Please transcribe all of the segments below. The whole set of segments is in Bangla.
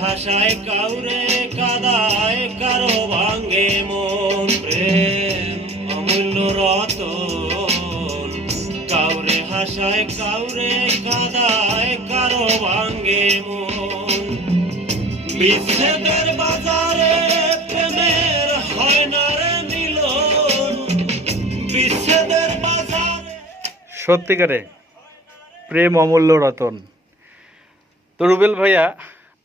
হাসায় কাউরে কাদায় কারো ভাঙ্গে মন প্রেম অমূল্য রতন কাউরে হাসায় কাউরে কাদায় কারো ভাঙ্গে মন বিচ্ছেদের বাজারে প্রেমের হয় না রে মিলন বিচ্ছেদের বাজারে সত্যিকারে প্রেম অমূল্য রতন। তো রুবেল ভাইয়া,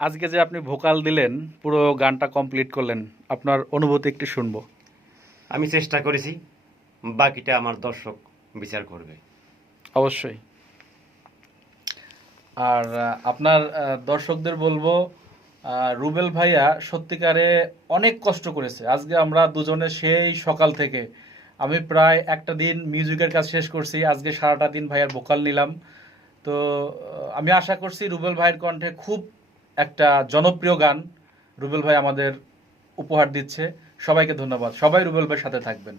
আজকে যে আপনি ভোকাল দিলেন, পুরো গানটা কমপ্লিট করলেন, আপনার অনুভূতি একটু শুনবো। আমি চেষ্টা করেছি, বাকিটা আমার দর্শক বিচার করবে। অবশ্যই। আর আপনার দর্শকদের বলবো, রুবেল ভাইয়া সত্যিকারে অনেক কষ্ট করেছে। আজকে আমরা দুজনে সেই সকাল থেকে, আমি প্রায় একটা দিন মিউজিকের কাজ শেষ করছি, আজকে সারাটা দিন ভাইয়ার ভোকাল নিলাম। তো আমি আশা করছি রুবেল ভাইয়ের কণ্ঠে খুব একটা জনপ্রিয় গান রুবেল ভাই আমাদের উপহার দিচ্ছে। সবাইকে ধন্যবাদ। সবাই রুবেল ভাইয়ের সাথে থাকবেন।